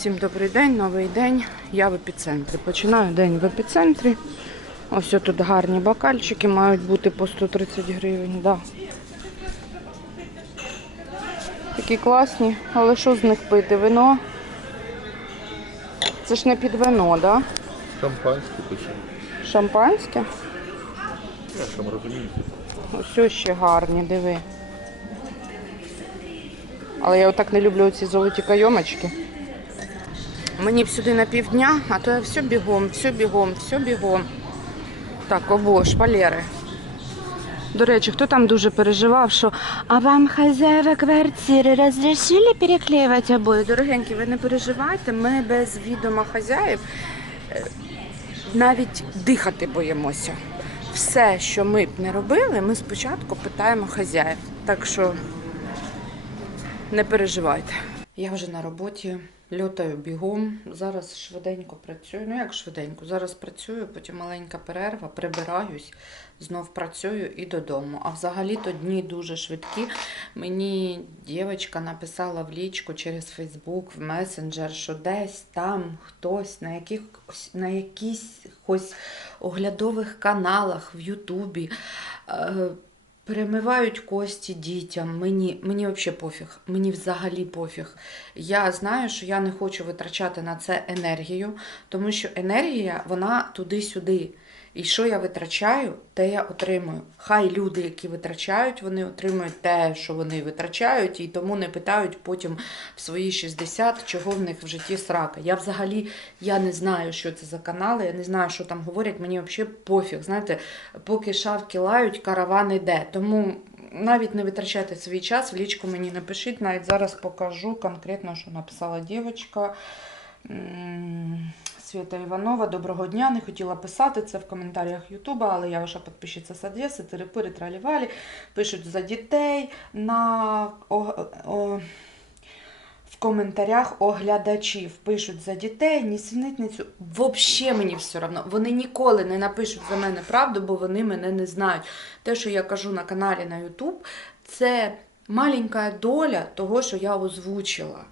Всім добрий день, новий день. Я в епіцентрі. Починаю день в епіцентрі. Ось тут гарні бокальчики мають бути по 130 гривень. Да. Такі класні, але що з них пити? Вино? Це ж не під вино, да? Шампанське пише. Шампанське? Я там розумієте. Ось ще гарні, диви. Але я отак не люблю ці золоті кайомочки. Мені б сюди на півдня, а то я все бігом, все бігом, все бігом. Так, обо, шпалери. До речі, хто там дуже переживав, що а вам хазяїва квартири розрішили переклеювати обої? Дорогенькі, ви не переживайте, ми без відома хазяїв е, навіть дихати боїмося. Все, що ми б не робили, ми спочатку питаємо хазяїв. Так що не переживайте. Я вже на роботі, льотаю бігом. Зараз швиденько працюю. Ну як швиденько? Зараз працюю, потім маленька перерва, прибираюсь, знов працюю і додому. А взагалі-то дні дуже швидкі. Мені дівчинка написала в лічку через Фейсбук, в месенджер, що десь там хтось на якихось на якихось оглядових каналах в Ютубі. Перемивають кості дітям. Мені, мені взагалі пофіг. Мені взагалі пофіг. Я знаю, що я не хочу витрачати на це енергію, тому що енергія вона туди-сюди. І що я витрачаю, те я отримую. Хай люди, які витрачають, вони отримують те, що вони витрачають, і тому не питають потім в свої 60, чого в них в житті срака. Я взагалі я не знаю, що це за канали, я не знаю, що там говорять. Мені взагалі пофіг. Знаєте, поки шавки лають, караван іде. Тому навіть не витрачайте свій час, в лічку мені напишіть. Навіть зараз покажу конкретно, що написала дівчинка. Свята Іванова, доброго дня. Не хотіла писати це в коментарях Ютуба, але я ваша підписчиця з Одеси, тирипири, тралівалі. Пишуть за дітей на о, о, в коментарях оглядачів. Пишуть за дітей, нісенітницю. Взагалі мені все одно. Вони ніколи не напишуть за мене правду, бо вони мене не знають. Те, що я кажу на каналі на Ютуб, це маленька доля того, що я озвучила.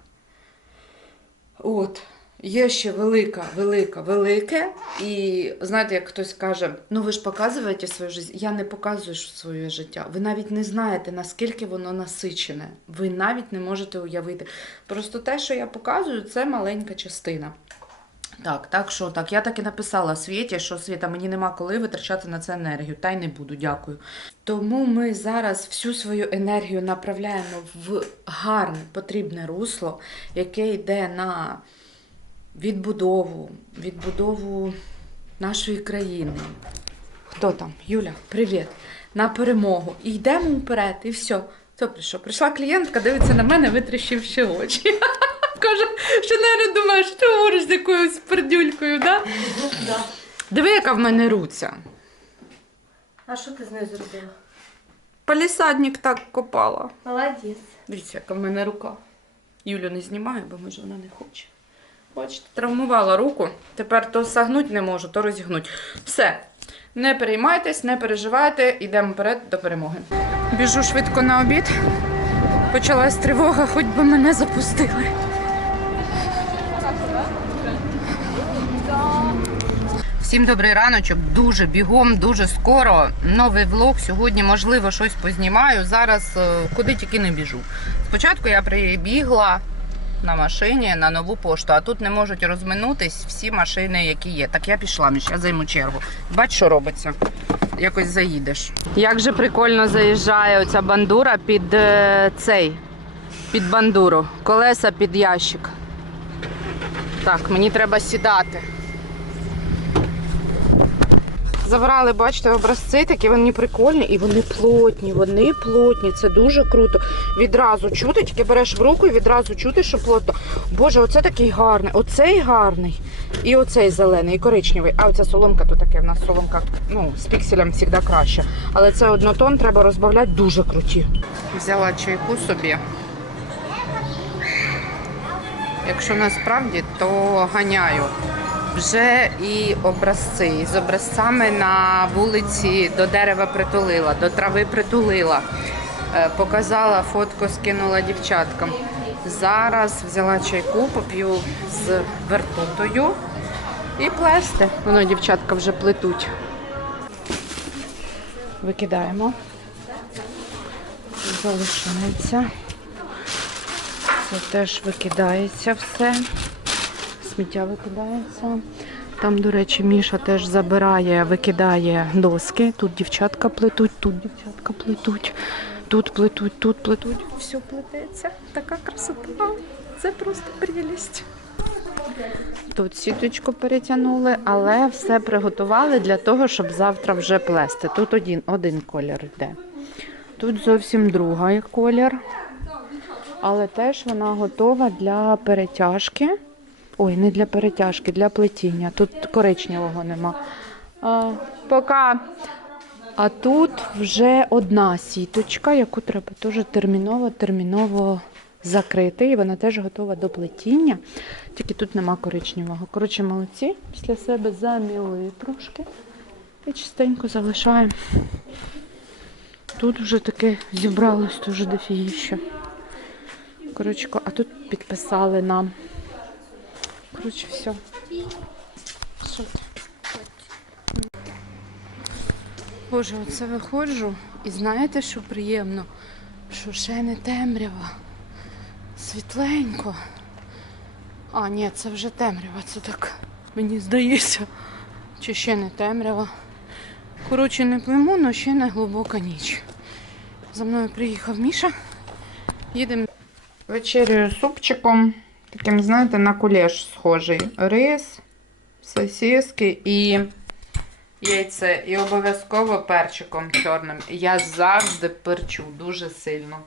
От. Є ще велика, велика, велике. І знаєте, як хтось каже, ну ви ж показуєте своє життя. Я не показую своє життя. Ви навіть не знаєте, наскільки воно насичене. Ви навіть не можете уявити. Просто те, що я показую, це маленька частина. Так, так що так. Я так і написала Світі, що Світа, мені нема коли витрачати на це енергію, та й не буду, дякую. Тому ми зараз всю свою енергію направляємо в гарне потрібне русло, яке йде на відбудову, відбудову нашої країни. Хто там? Юля, привіт. На перемогу. І йдемо вперед, і все. Хто прийшов? Прийшла клієнтка, дивиться на мене, витріщивши очі. Каже, що не думаєш, що ти говориш з якоюсь пердюлькою, да? Да. Диви, яка в мене руця. А що ти з нею зробила? Палісадник так копала. Молодець. Дивіться, яка в мене рука. Юлю не знімаю, бо може вона не хоче. Бачите, травмувала руку. Тепер то сагнуть не можу, то розігнуть. Все. Не переймайтесь, не переживайте, йдемо вперед до перемоги. Біжу швидко на обід. Почалась тривога, хоч би мене запустили. Всім добрий раночок, дуже бігом, дуже скоро. Новий влог. Сьогодні, можливо, щось познімаю. Зараз е, куди тільки не біжу. Спочатку я прибігла на машині на нову пошту, а тут не можуть розминутись всі машини, які є. Так я пішла, Міш, я займу чергу. Бач, що робиться. Якось заїдеш. Як же прикольно заїжджає оця бандура під е, цей, під бандуру. Колеса під ящик. Так, мені треба сідати. Забрали, бачите, образці такі, вони прикольні і вони плотні, вони плотні, це дуже круто. Відразу чути, тільки береш в руку і відразу чути, що плотно. Боже, оце такий гарний, оцей гарний. І оцей зелений, і коричневий. А оця соломка то таке, в нас соломка ну, з пікселем завжди краще. Але це однотон треба розбавляти дуже круті. Взяла чайку собі. Якщо насправді, то ганяю вже і образці. І з образцями на вулиці до дерева притулила, до трави притулила. Е, Показала фотку, скинула дівчаткам. Зараз взяла чайку, поп'ю з вертутою і плести. Воно дівчатка вже плетуть. Викидаємо. Залишається. Це теж викидається все. Сміття викидається. Там, до речі, Міша теж забирає, викидає доски. Тут дівчатка плетуть, тут дівчатка плетуть, тут плетуть, тут плетуть. Все плететься. Така красота. Це просто прелість. Тут сіточку перетягнули, але все приготували для того, щоб завтра вже плести. Тут один, один колір йде. Тут зовсім другий колір. Але теж вона готова для перетяжки. Ой, не для перетяжки, для плетіння. Тут коричневого нема. А, пока. А тут вже одна сіточка, яку треба теж терміново, терміново закрити. І вона теж готова до плетіння. Тільки тут нема коричневого. Коротше, молодці. Після себе заміли трошки. І чистенько залишаємо. Тут вже таке зібралось дуже дофігіще. Коротше, а тут підписали нам. Коротше, все. Боже, оце виходжу і знаєте, що приємно? Що ще не темрява. Світленько. А, ні, це вже темрява, це так мені здається. Чи ще не темрява. Коротше, не пойму, але ще не глибока ніч. За мною приїхав Міша. Їдемо. Вечерюю супчиком. Таким, знаєте, на кулеш схожий. Рис, сосиски і яйце. І обов'язково перчиком чорним. Я завжди перчу дуже сильно.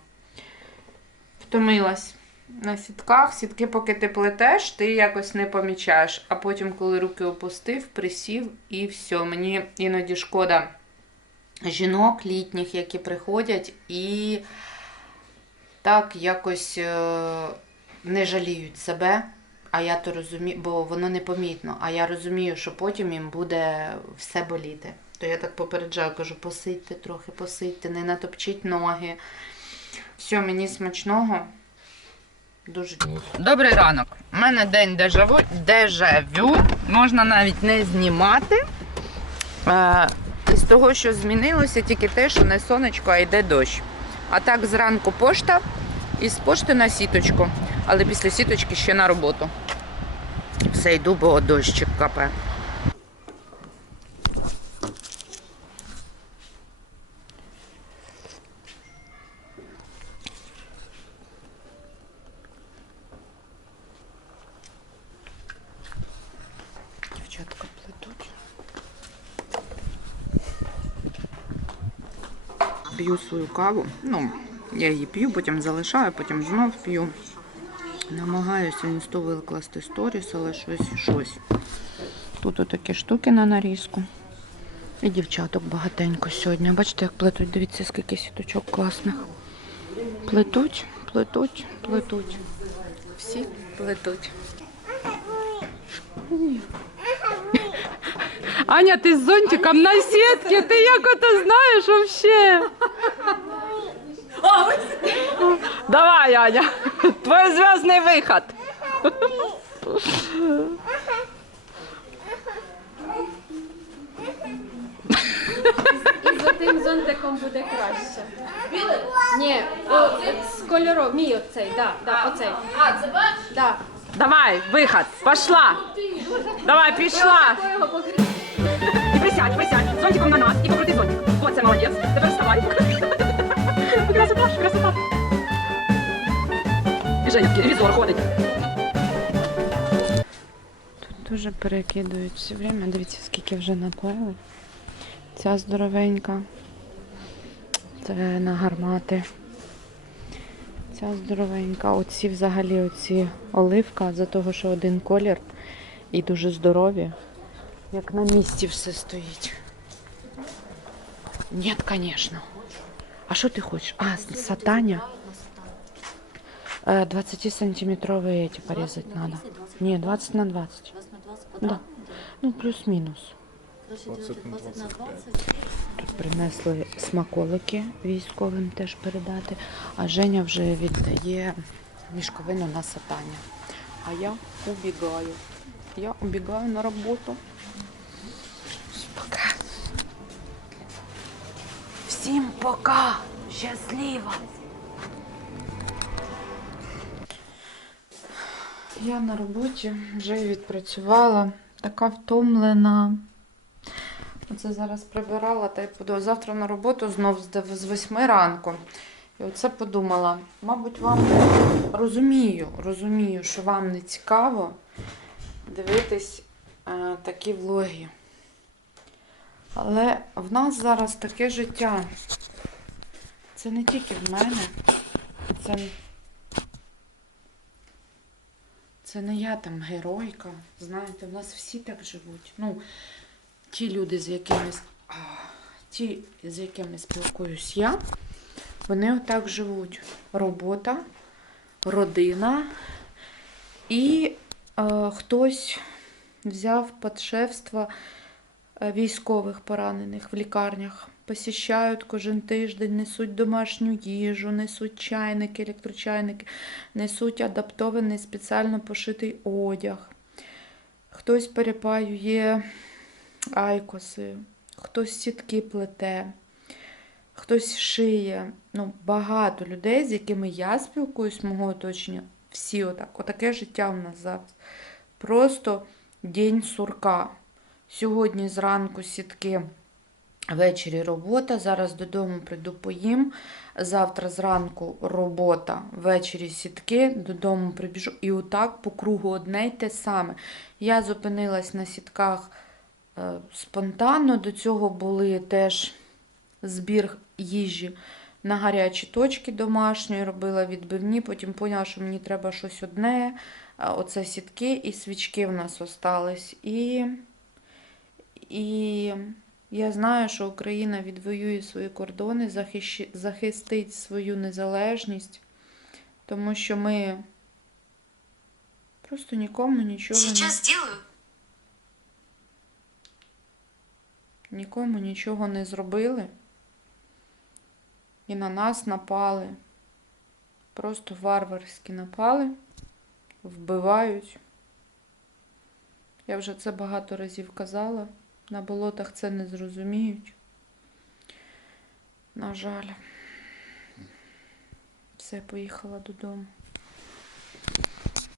Втомилась на сітках. Сітки, поки ти плетеш, ти якось не помічаєш. А потім, коли руки опустив, присів і все. Мені іноді шкода жінок літніх, які приходять і так якось е, не жаліють себе. А я то розумію, бо воно непомітно. А я розумію, що потім їм буде все боліти. То я так попереджаю, кажу, посидьте трохи, посидьте, не натопчіть ноги. Все, мені смачного. Дуже Добрий ранок. У мене день дежаву, дежавю. Можна навіть не знімати. Е, з того, що змінилося, тільки те, що не сонечко, а йде дощ. А так зранку пошта і з пошти на сіточку. Але після сіточки ще на роботу. Все йду, бо дощик капає. П'ю свою каву. Ну, я її п'ю, потім залишаю, потім знов п'ю. Намагаюся інсту викласти сторіс, але щось, щось. Тут отакі штуки на нарізку. І дівчаток багатенько сьогодні. Бачите, як плетуть, дивіться, скільки сіточок класних. Плетуть, плетуть, плетуть. Всі плетуть. Аня, ти з зонтиком на сітці, ти як ото знаєш вообще? Давай, Аня, твой звездный выход. І за тим зонтиком буде краще. Білий? Ні, о, з кольором. Мій оцей, да, да, оцей. А, це ваш? Да. Давай, выход, пошла. Давай, пішла. Його покрити. І присядь, присядь, зонтиком на нас і покрути зонтик. Оце молодець. Тепер вставай. Красота, ж, красота. І Женя, телевізор ходить. Тут дуже перекидують все время. Дивіться, скільки вже наплели. Ця здоровенька. Це на гармати. Ця здоровенька. Оці взагалі оці оливка, за того, що один колір і дуже здорові. Як на місці все стоїть. Ні, звісно. А що ти хочеш? А, с- сатаня? Э, 20-сантиметровые эти порезать надо. Не, 20 на 20. Да. Ну, плюс-мінус. 20 на 25. Тут принесли смаколики військовим теж передати. А Женя вже віддає мішковину на сатані. А я убігаю. Я убігаю на роботу. Всім пока. Щасливо. Я на роботі вже відпрацювала, така втомлена. Оце зараз прибирала та й буду завтра на роботу знов з 8 ранку. І оце подумала. Мабуть, вам розумію, розумію, що вам не цікаво дивитись е, такі влоги. Але в нас зараз таке життя. Це не тільки в мене. Це, це не я там геройка. Знаєте, в нас всі так живуть. Ну, ті люди, з якими, ті, з якими спілкуюсь я, вони отак живуть. Робота, родина і е, хтось взяв під шефство е, військових поранених в лікарнях. Посіщають кожен тиждень, несуть домашню їжу, несуть чайники, електрочайники, несуть адаптований спеціально пошитий одяг. Хтось перепаює айкоси, хтось сітки плете, хтось шиє. Ну, багато людей, з якими я спілкуюсь, мого оточення, всі отак. Отаке життя в нас зараз. Просто день сурка. Сьогодні зранку сітки, ввечері робота. Зараз додому прийду поїм. Завтра зранку робота, ввечері сітки, додому прибіжу. І отак по кругу одне й те саме. Я зупинилась на сітках е, спонтанно. До цього були теж збір їжі на гарячі точки домашньої, робила відбивні, потім поняла, що мені треба щось одне. Оце сітки і свічки в нас остались. І, і я знаю, що Україна відвоює свої кордони, захистить свою незалежність, тому що ми просто нікому нічого не... Сейчас сделаю. нікому нічого не зробили. І на нас напали. Просто варварськи напали, вбивають. Я вже це багато разів казала. На болотах це не зрозуміють. На жаль. Все, поїхала додому.